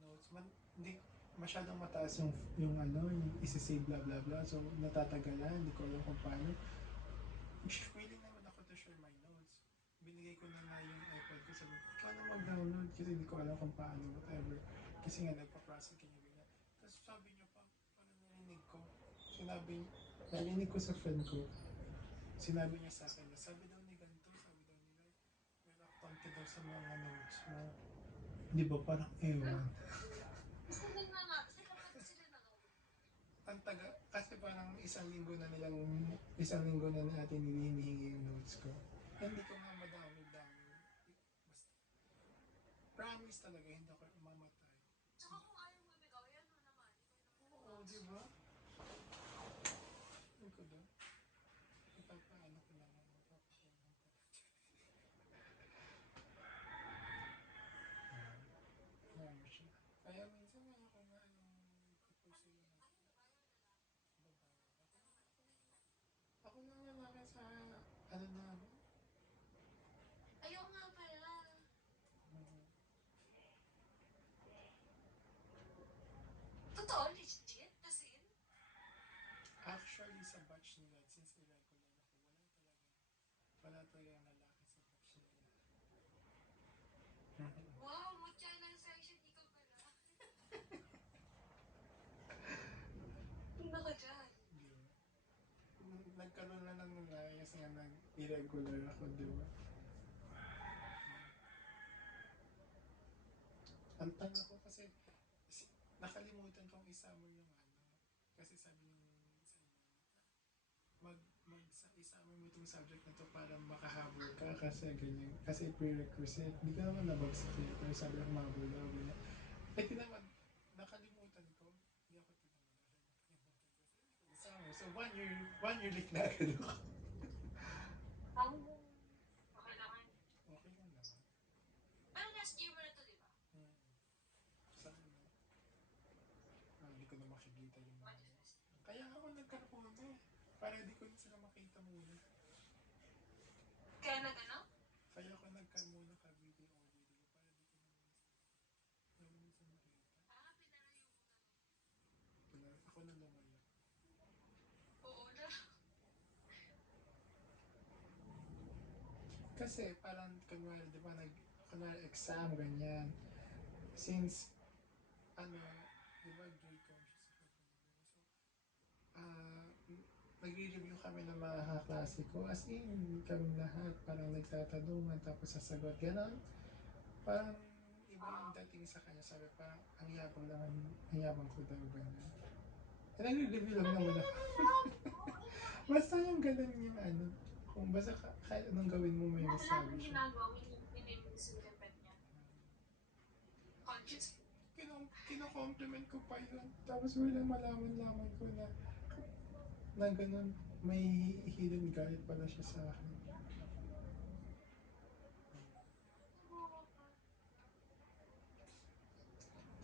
notes, hindi masyadong mataas yung ano, yung isi-save blah blah blah. So, natatagalan, hindi ko alam kung paano. Willing naman ako to share my notes. Binigay ko na nga yung iPad ko. Sabi, ikaw na mag-download kasi hindi ko alam kung paano, whatever. Kasi nga nagpa-process kanya ganyan. Tapos sabi niya pa, parang narinig ko sa friend ko. Sinabi niya sa akin, sabi daw ni ganito, sabi daw nila, reluctant ka daw sa mga notes mo. Di ba parang ewan? Sila na nga. Sila na nga. Ang taga, kasi parang isang linggo na natin hinihingi yung notes ko. Hindi ko nga madami-dami. Basta, promise talaga, hindi ako mamatay. Tsaka kung ayaw mo bigaw, yan mo naman. Oo, di ba? Ano ko doon? Ipapaano ko lang ang mapapakulang ko. Marami siya. Kaya minsan ako nga yung pupursige na babae. Ako na nga namin sa ano namin. Ayaw nga pala. Totoo, legit? As in? Actually, sa batch nila, since irregular ako, wala talaga yung lalaki sa batch nila. Wow, mutya ng section, ikaw pala. irregular ako, di ba? Ang tanga ko kasi nakalimutan kong isama yung kasi sabi nung sa inyo, isama mo itong subject na to para makahabol ka kasi ganyan, kasi prerequisite, di ka naman nabagsak eh, pero sabi ko mahabol daw, ganyan. Eh, tinaman, nakalimutan ko, hindi ako tinaman, isama mo, so 1 year late na agad ako. Okay lang yan. Okay lang naman. Pero last year mo na to, di ba? Sana hindi ko na makikita yung mga kaya ako nagkaroon para di ko na sila makita muna. Kaya na gano'n? Kaya ako nagkaroon muna ka-video audio para di ko na sila makita. Pinarayo mo na. Ako na lumayo. Oo na. Kasi parang kunwari, di ba, kunwari exam, ganyan. Since, di ba, grade conscious ako. So, nagre-review kami ng mga kaklase ko. As in, kami lahat, parang nagtatanungan, tapos sasagot. Ganon. Parang iba yung dating sa kanya. Sabi parang, ang yabang ko daw, ganyan. Eh, nagre-review lang naman ako. Basta yung ganun yung kung basta kahit anong gawin mo may Lahat masabi ng siya. ginagawa, hindi mo sinirepet niya. Conscious. Kino-compliment ko pa yun. Tapos walang malaman-laman ko na ganun, may hidden galit pala siya sa akin.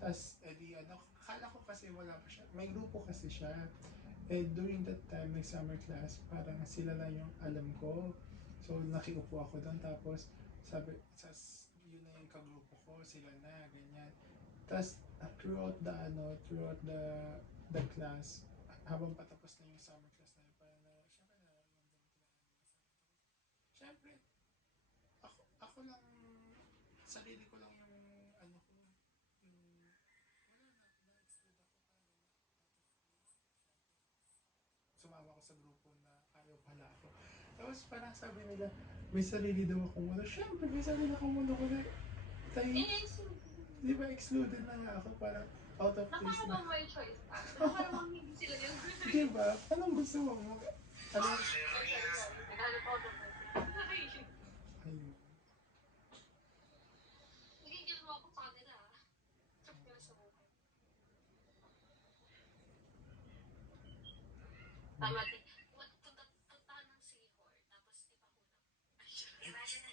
Tapos, akala ko kasi wala pa siya. May grupo kasi siya. Eh, during that time, may summer class, parang sila lang yung alam ko. So, nakiupo ako doon. Tapos, yun na yung kagrupo ko, sila na, ganyan. Tapos, throughout the class, habang patapos na yung summer class na yun, parang syempre nararamdaman ko na syempre, ako lang, sarili ko lang yung, ko, yung, wala na-exclude ako parang sumama ko sa grupo na ayaw pala ako. Tapos parang sabi nila, may sarili daw akong mundo. Syempre, may sarili akong mundo ko na di ba excluded na nga ako, parang out of place na. Nakakabang may choice pa. Nakakabang hindi sila yung... Di ba? Anong gusto mo? Sorry. Naghanap ako ng Ayun. nagigil mo ako sa kanila. Trap nila sa buhay. Tama din. Puntahan ng Sihor, tapos ipakunang. Imagine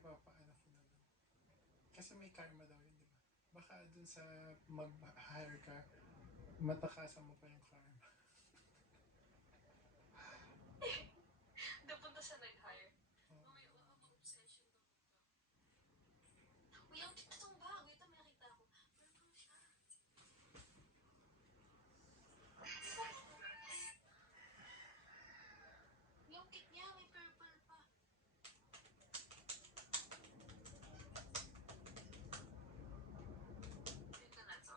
Paano ko na lang. Kasi may karma daw yun, di ba? Baka dun sa mag-hire ka, matakasan mo pa yung karma. napunta sa nag-hire. Mamaya, obsession na punta. Uy, ang cute itong bag. Wait, may nakita ako. Purple siya. Yung cute niya, may purple pa. Ito na to.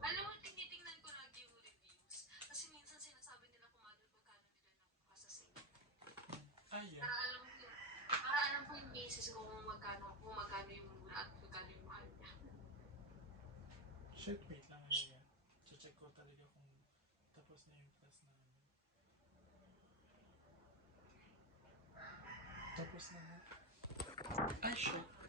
Alam mo, tinitingnan ko lagi yung reviews. Kasi minsan sinasabi nila kung ano magkano nila nakuha sa sale. Para alam ko yung basis ko kung magkano yung mura at magkano yung mahal niya. Shit, wait lang yan. Check ko talaga kung tapos na yung class na Tapos na na. Ay, shit.